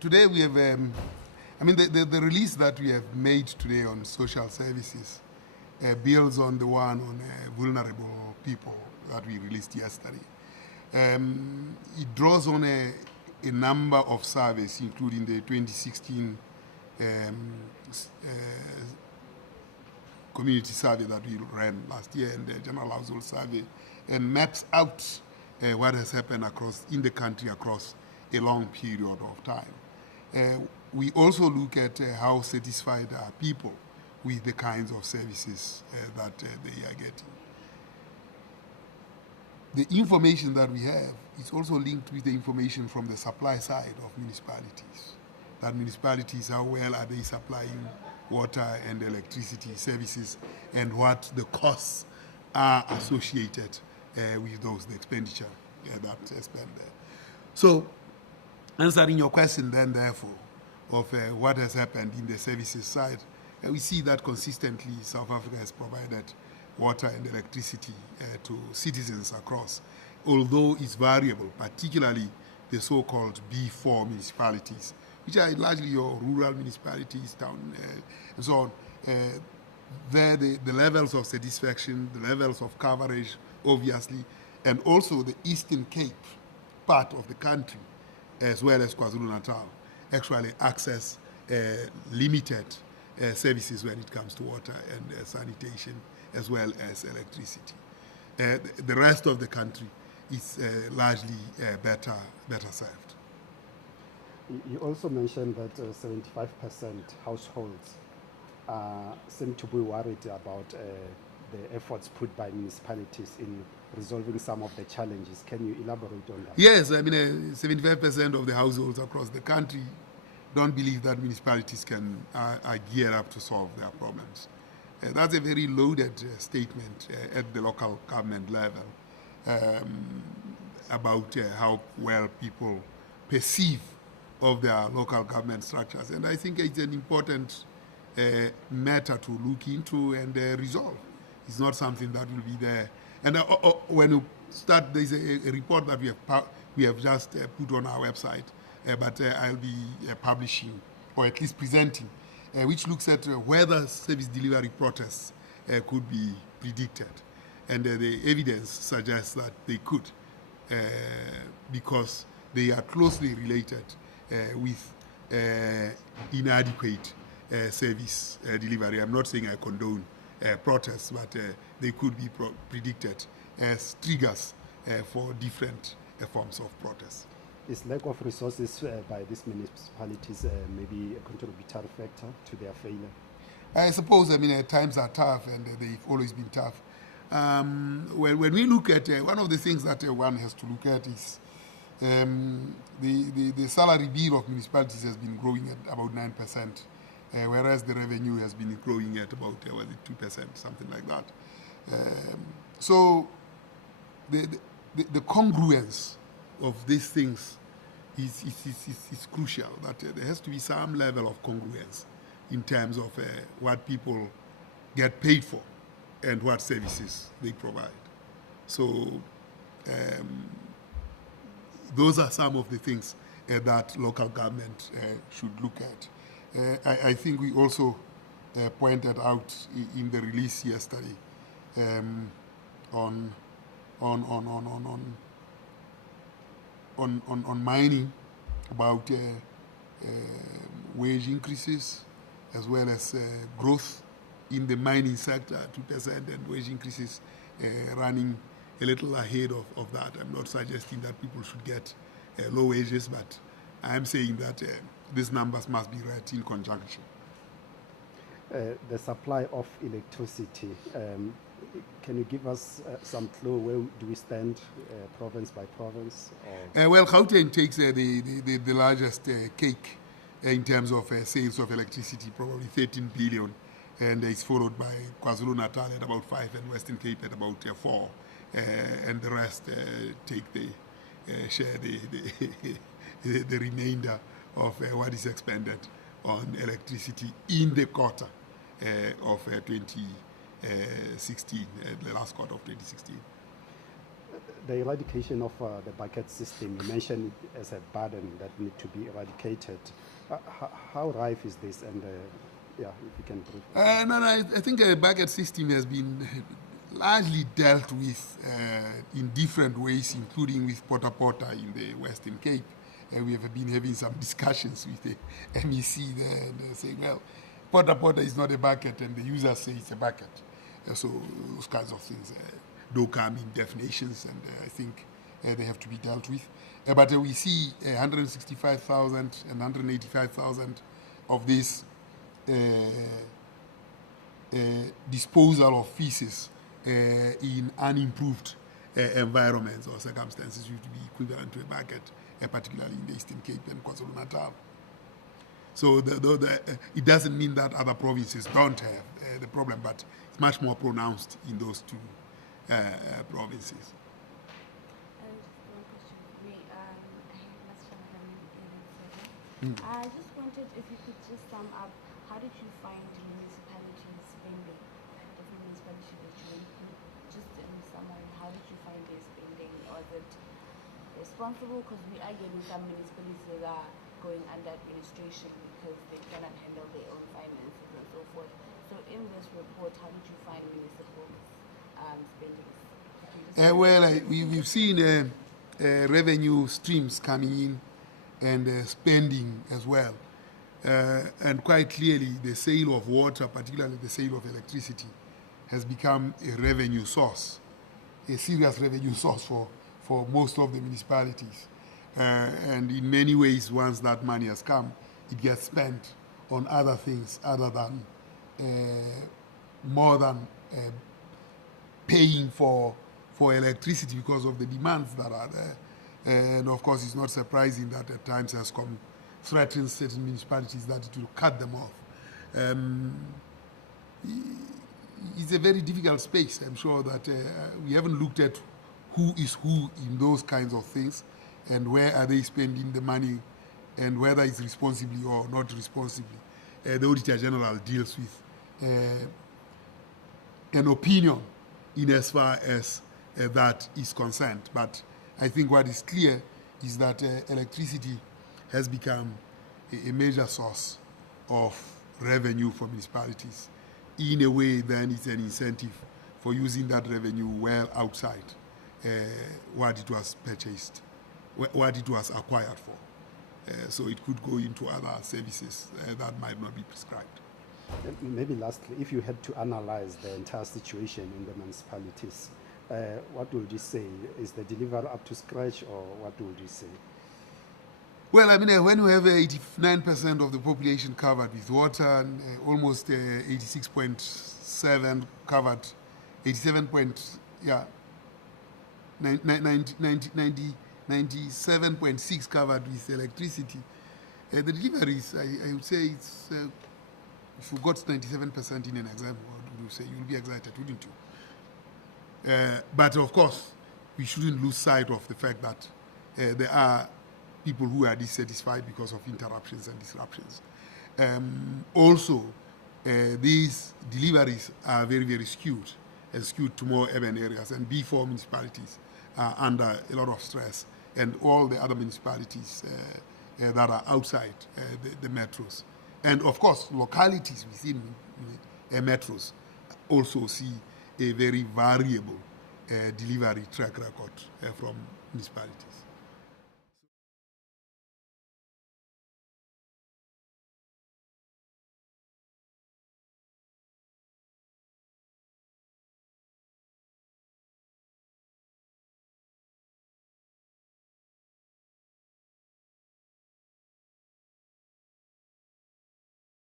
today we have, the release that we have made today on social services builds on the one on vulnerable people that we released yesterday. It draws on a number of surveys, including the 2016 community survey that we ran last year and the general household survey, and maps out what has happened in the country across a long period of time. We also look at how satisfied are people with the kinds of services that they are getting. The information that we have is also linked with the information from the supply side of municipalities. That municipalities, how well are they supplying water and electricity services, and what the costs are associated with those, the expenditure that's spent there. So, answering your question then, therefore, of what has happened in the services side, we see that consistently South Africa has provided water and electricity to citizens across, although it's variable, particularly the so-called B4 municipalities, which are largely your rural municipalities, town, and so on. There, the levels of satisfaction, the levels of coverage, obviously, and also the Eastern Cape part of the country, as well as KwaZulu-Natal, actually access limited services when it comes to water and sanitation, as well as electricity. The rest of the country is largely better served. You also mentioned that 75% households seem to be worried about the efforts put by municipalities in resolving some of the challenges. Can you elaborate on that? Yes, 75% of the households across the country don't believe that municipalities are geared up to solve their problems. That's a very loaded statement at the local government level about how well people perceive of their local government structures. And I think it's an important matter to look into and resolve. It's not something that will be there. And when you start, there's a report that we have just put on our website, but I'll be publishing, or at least presenting, which looks at whether service delivery protests could be predicted. And the evidence suggests that they could, because they are closely related with inadequate service delivery. I'm not saying I condone protests, but they could be predicted as triggers for different forms of protests. Is lack of resources by these municipalities maybe a contributory factor to their failure? I suppose, times are tough, and they've always been tough. When we look at, one of the things that one has to look at is the salary bill of municipalities has been growing at about 9%, whereas the revenue has been growing at about 2%, something like that. So the congruence of these things is crucial, that there has to be some level of congruence in terms of what people get paid for and what services they provide. So those are some of the things that local government should look at. I think we also pointed out in the release yesterday on mining about wage increases, as well as growth in the mining sector, 2%, and wage increases running a little ahead of that. I'm not suggesting that people should get low wages, but I'm saying that these numbers must be read in conjunction. The supply of electricity, can you give us some clue where do we stand province by province? Well, Gauteng takes the largest cake in terms of sales of electricity, probably 13 billion, and it's followed by KwaZulu-Natal at about 5 and Western Cape at about 4, and the rest share the remainder of what is expended on electricity in the quarter of 2016, the last quarter of 2016. the eradication of the bucket system, you mentioned it as a burden that need to be eradicated. How rife is this? And yeah, if you can brief. I think the bucket system has been largely dealt with in different ways, including with Porta Porta in the Western Cape. We have been having some discussions with the MEC there, and they're saying, well, Porta Porta is not a bucket, and the users say it's a bucket. So those kinds of things do come in definitions, and I think they have to be dealt with. But we see 165,000 and 185,000 of this disposal of feces in unimproved environments or circumstances which would be equivalent to a bucket, particularly in the Eastern Cape and KwaZulu-Natal. So it doesn't mean that other provinces don't have the problem, but it's much more pronounced in those two provinces. I just wanted if you could just sum up, how did you find municipalities spending, different municipalities that you include, just in summary, how did you find their spending? Was it responsible? Because we are getting some municipalities that are going under administration because they cannot handle their own finances and so forth. So in this report, how did you find municipal spending? We've seen revenue streams coming in and spending as well. And quite clearly, the sale of water, particularly the sale of electricity, has become a revenue source, a serious revenue source for most of the municipalities. And in many ways, once that money has come, it gets spent on other things other than more than paying for electricity because of the demands that are there. And of course, it's not surprising that at times Eskom threatens certain municipalities that it will cut them off. It's a very difficult space. I'm sure that we haven't looked at who is who in those kinds of things and where are they spending the money and whether it's responsibly or not responsibly. The Auditor General deals with an opinion in as far as that is concerned. But I think what is clear is that electricity has become a major source of revenue for municipalities. In a way, then it's an incentive for using that revenue well outside what it was purchased, what it was acquired for. So it could go into other services that might not be prescribed. Maybe lastly, if you had to analyze the entire situation in the municipalities, what would you say? Is the delivery up to scratch, or what would you say? Well, I mean, when we have 89% of the population covered with water and almost 86.7 covered, 97.6 covered with electricity, the deliveries, I would say it's, if you got 97% in an exam, what would you say? You'll be excited, wouldn't you? But of course, we shouldn't lose sight of the fact that there are people who are dissatisfied because of interruptions and disruptions. Also, these deliveries are very, very skewed to more urban areas, and B4 municipalities are under a lot of stress, and all the other municipalities that are outside the metros. And of course, localities within metros also see a very variable delivery track record from municipalities.